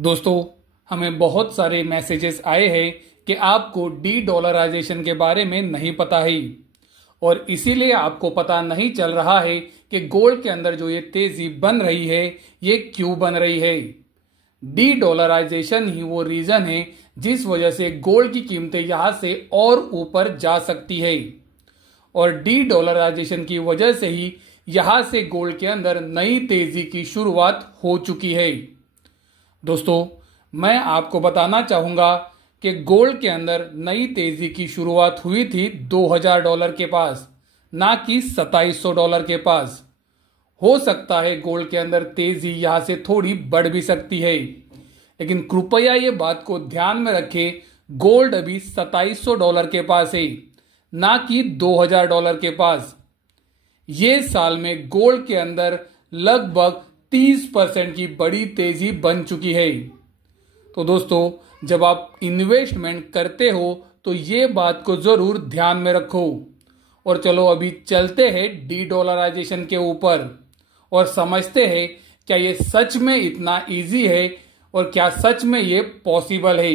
दोस्तों, हमें बहुत सारे मैसेजेस आए हैं कि आपको डी डॉलराइजेशन के बारे में नहीं पता है और इसीलिए आपको पता नहीं चल रहा है कि गोल्ड के अंदर जो ये तेजी बन रही है ये क्यों बन रही है। डी डॉलराइजेशन ही वो रीजन है जिस वजह से गोल्ड की कीमतें यहां से और ऊपर जा सकती है और डी डॉलराइजेशन की वजह से ही यहां से गोल्ड के अंदर नई तेजी की शुरुआत हो चुकी है। दोस्तों, मैं आपको बताना चाहूंगा कि गोल्ड के अंदर नई तेजी की शुरुआत हुई थी $2000 के पास, ना कि $2700 के पास। हो सकता है गोल्ड के अंदर तेजी यहां से थोड़ी बढ़ भी सकती है, लेकिन कृपया ये बात को ध्यान में रखें, गोल्ड अभी $2700 के पास है, ना कि $2000 के पास। ये साल में गोल्ड के अंदर लगभग 30% की बड़ी तेजी बन चुकी है। तो दोस्तों, जब आप इन्वेस्टमेंट करते हो तो ये बात को जरूर ध्यान में रखो। और चलो अभी चलते हैं डी डॉलराइजेशन के ऊपर और समझते हैं क्या ये सच में इतना इजी है और क्या सच में ये पॉसिबल है।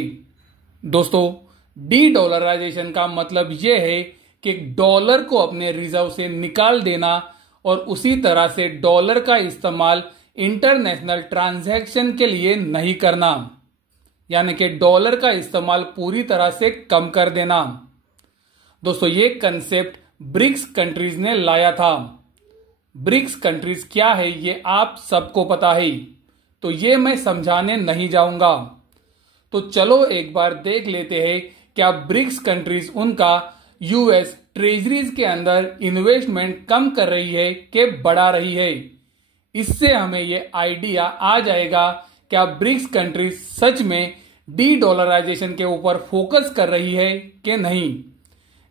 दोस्तों, डी डॉलराइजेशन का मतलब ये है कि डॉलर को अपने रिजर्व से निकाल देना और उसी तरह से डॉलर का इस्तेमाल इंटरनेशनल ट्रांजैक्शन के लिए नहीं करना, यानी कि डॉलर का इस्तेमाल पूरी तरह से कम कर देना। दोस्तों, ये कंसेप्ट ब्रिक्स कंट्रीज ने लाया था। ब्रिक्स कंट्रीज क्या है ये आप सबको पता है, तो ये मैं समझाने नहीं जाऊंगा। तो चलो एक बार देख लेते हैं क्या ब्रिक्स कंट्रीज उनका यूएस ट्रेजरीज के अंदर इन्वेस्टमेंट कम कर रही है कि बढ़ा रही है। इससे हमें ये आइडिया आ जाएगा क्या ब्रिक्स कंट्रीज सच में डी डॉलराइजेशन के ऊपर फोकस कर रही है कि नहीं।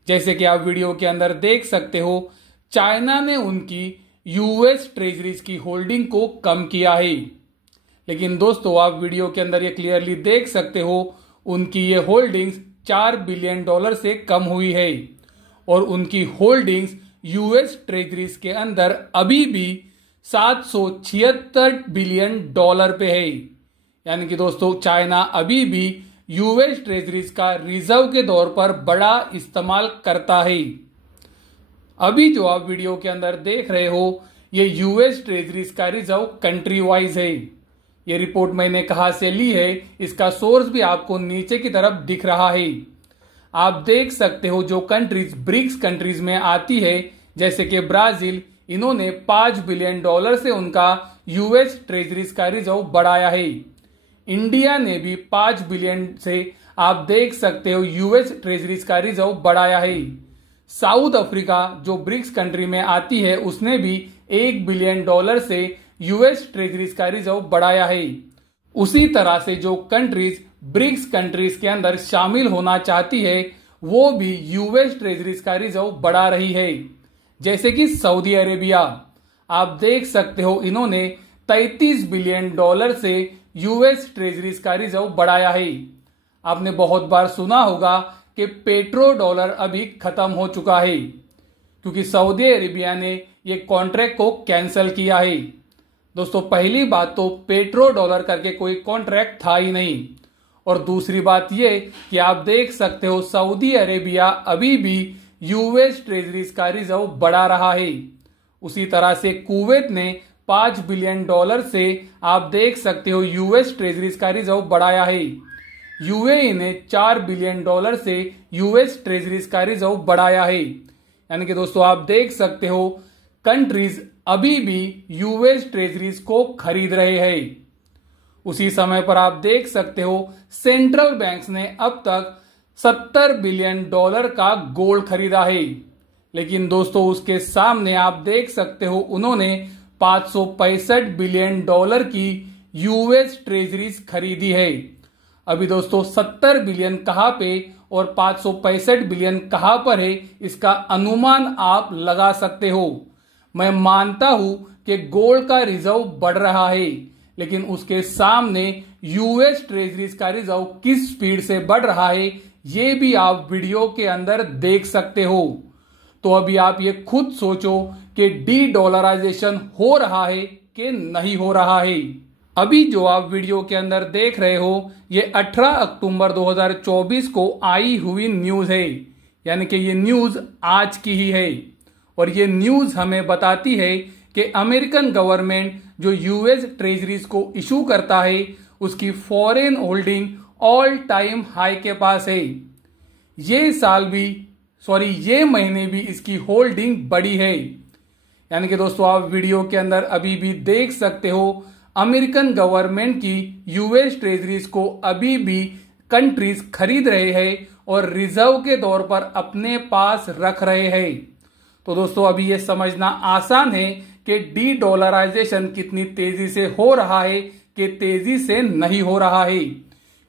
जैसे कि आप वीडियो के अंदर देख सकते हो, चाइना ने उनकी यूएस ट्रेजरीज की होल्डिंग को कम किया है, लेकिन दोस्तों आप वीडियो के अंदर ये क्लियरली देख सकते हो उनकी ये होल्डिंग्स $4 बिलियन से कम हुई है और उनकी होल्डिंग्स यूएस ट्रेजरीज के अंदर अभी भी $776 बिलियन पे है। यानी कि दोस्तों चाइना अभी भी यूएस ट्रेजरीज का रिजर्व के तौर पर बड़ा इस्तेमाल करता है। अभी जो आप वीडियो के अंदर देख रहे हो ये यूएस ट्रेजरीज का रिजर्व कंट्री वाइज है। ये रिपोर्ट मैंने कहां से ली है इसका सोर्स भी आपको नीचे की तरफ दिख रहा है। आप देख सकते हो जो कंट्रीज ब्रिक्स कंट्रीज में आती है, जैसे कि ब्राजील, इन्होंने $5 बिलियन से उनका यूएस ट्रेजरीज का रिजर्व बढ़ाया है। इंडिया ने भी 5 बिलियन से आप देख सकते हो यूएस ट्रेजरीज का रिजर्व बढ़ाया है। साउथ अफ्रीका जो ब्रिक्स कंट्री में आती है उसने भी $1 बिलियन से यूएस ट्रेजरीज का रिजर्व बढ़ाया है। उसी तरह से जो कंट्रीज ब्रिक्स कंट्रीज के अंदर शामिल होना चाहती है वो भी यूएस ट्रेजरीज का रिजर्व बढ़ा रही है, जैसे कि सऊदी अरेबिया। आप देख सकते हो इन्होंने $33 बिलियन से यूएस ट्रेजरीज का रिजर्व बढ़ाया है। आपने बहुत बार सुना होगा कि पेट्रो डॉलर अभी खत्म हो चुका है क्योंकि सऊदी अरेबिया ने ये कॉन्ट्रैक्ट को कैंसिल किया है। दोस्तों, पहली बात तो पेट्रो डॉलर करके कोई कॉन्ट्रैक्ट था ही नहीं, और दूसरी बात ये कि आप देख सकते हो सऊदी अरेबिया अभी भी यूएस ट्रेजरीज का रिजर्व बढ़ा रहा है। उसी तरह से कुवैत ने $5 बिलियन से आप देख सकते हो यूएस ट्रेजरीज का रिजर्व बढ़ाया है। यूएई ने $4 बिलियन से यूएस ट्रेजरीज का रिजर्व बढ़ाया है। यानी कि दोस्तों आप देख सकते हो कंट्रीज अभी भी यूएस ट्रेजरीज को खरीद रहे हैं। उसी समय पर आप देख सकते हो सेंट्रल बैंक्स ने अब तक $70 बिलियन का गोल्ड खरीदा है, लेकिन दोस्तों उसके सामने आप देख सकते हो उन्होंने $565 बिलियन की यूएस ट्रेजरीज खरीदी है। अभी दोस्तों 70 बिलियन कहां पे और 565 बिलियन कहां पर है इसका अनुमान आप लगा सकते हो। मैं मानता हूं कि गोल्ड का रिजर्व बढ़ रहा है, लेकिन उसके सामने यूएस ट्रेजरीज का रिजर्व किस स्पीड से बढ़ रहा है ये भी आप वीडियो के अंदर देख सकते हो। तो अभी आप ये खुद सोचो कि डी डॉलराइजेशन हो रहा है कि नहीं हो रहा है। अभी जो आप वीडियो के अंदर देख रहे हो ये 18 अक्टूबर 2024 को आई हुई न्यूज है, यानी कि ये न्यूज आज की ही है। और ये न्यूज हमें बताती है कि अमेरिकन गवर्नमेंट जो यूएस ट्रेजरीज को इशू करता है उसकी foreign holding all time high के पास है। ये महीने भी इसकी होल्डिंग बढ़ी है। यानी कि दोस्तों आप वीडियो के अंदर अभी भी देख सकते हो अमेरिकन गवर्नमेंट की यूएस ट्रेजरीज को अभी भी कंट्रीज खरीद रहे हैं और रिजर्व के तौर पर अपने पास रख रहे हैं। तो दोस्तों अभी ये समझना आसान है कि डी डॉलराइजेशन कितनी तेजी से हो रहा है कि तेजी से नहीं हो रहा है,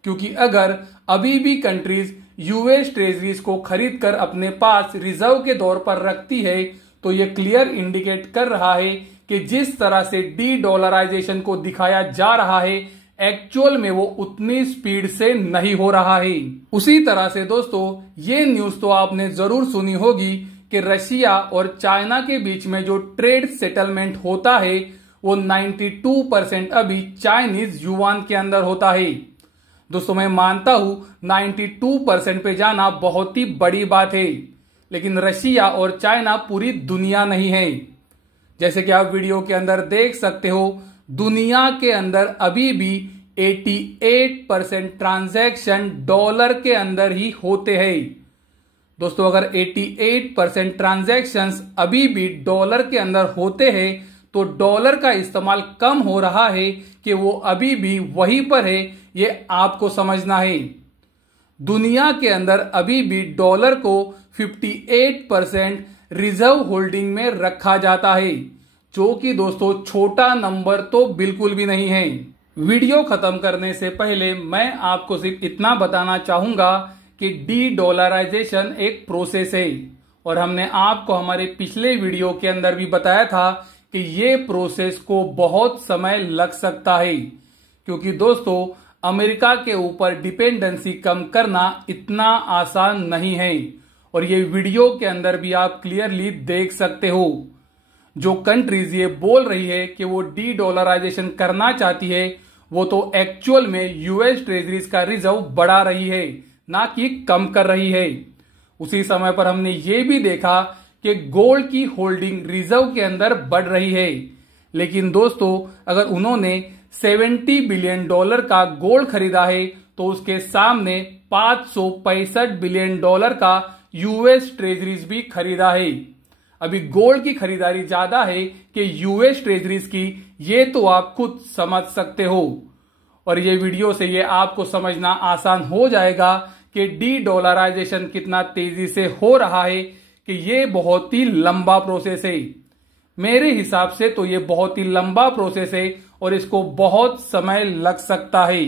क्योंकि अगर अभी भी कंट्रीज यूएस ट्रेजरीज को खरीद कर अपने पास रिजर्व के तौर पर रखती है तो ये क्लियर इंडिकेट कर रहा है कि जिस तरह से डी डॉलराइजेशन को दिखाया जा रहा है एक्चुअल में वो उतनी स्पीड से नहीं हो रहा है। उसी तरह से दोस्तों ये न्यूज तो आपने जरूर सुनी होगी कि रशिया और चाइना के बीच में जो ट्रेड सेटलमेंट होता है वो 92% अभी चाइनीज युआन के अंदर होता है। दोस्तों मैं मानता हूं 92% पे जाना बहुत ही बड़ी बात है, लेकिन रशिया और चाइना पूरी दुनिया नहीं है। जैसे कि आप वीडियो के अंदर देख सकते हो दुनिया के अंदर अभी भी 88% ट्रांजैक्शन डॉलर के अंदर ही होते हैं। दोस्तों अगर 88% ट्रांजैक्शंस अभी भी डॉलर के अंदर होते हैं तो डॉलर का इस्तेमाल कम हो रहा है कि वो अभी भी वहीं पर है, ये आपको समझना है। दुनिया के अंदर अभी भी डॉलर को 58% रिजर्व होल्डिंग में रखा जाता है, जो कि दोस्तों छोटा नंबर तो बिल्कुल भी नहीं है। वीडियो खत्म करने से पहले मैं आपको सिर्फ इतना बताना चाहूंगा कि डी डॉलराइजेशन एक प्रोसेस है और हमने आपको हमारे पिछले वीडियो के अंदर भी बताया था कि ये प्रोसेस को बहुत समय लग सकता है, क्योंकि दोस्तों अमेरिका के ऊपर डिपेंडेंसी कम करना इतना आसान नहीं है। और ये वीडियो के अंदर भी आप क्लियरली देख सकते हो जो कंट्रीज ये बोल रही है कि वो डी डॉलराइजेशन करना चाहती है वो तो एक्चुअल में यूएस ट्रेजरीज का रिजर्व बढ़ा रही है, ना कि कम कर रही है। उसी समय पर हमने ये भी देखा कि गोल्ड की होल्डिंग रिजर्व के अंदर बढ़ रही है, लेकिन दोस्तों अगर उन्होंने 70 बिलियन डॉलर का गोल्ड खरीदा है तो उसके सामने 565 बिलियन डॉलर का यूएस ट्रेजरीज भी खरीदा है। अभी गोल्ड की खरीदारी ज्यादा है कि यूएस ट्रेजरीज की, ये तो आप खुद समझ सकते हो। और ये वीडियो से ये आपको समझना आसान हो जाएगा कि डी डॉलराइजेशन कितना तेजी से हो रहा है कि ये बहुत ही लंबा प्रोसेस है। मेरे हिसाब से तो ये बहुत ही लंबा प्रोसेस है और इसको बहुत समय लग सकता है।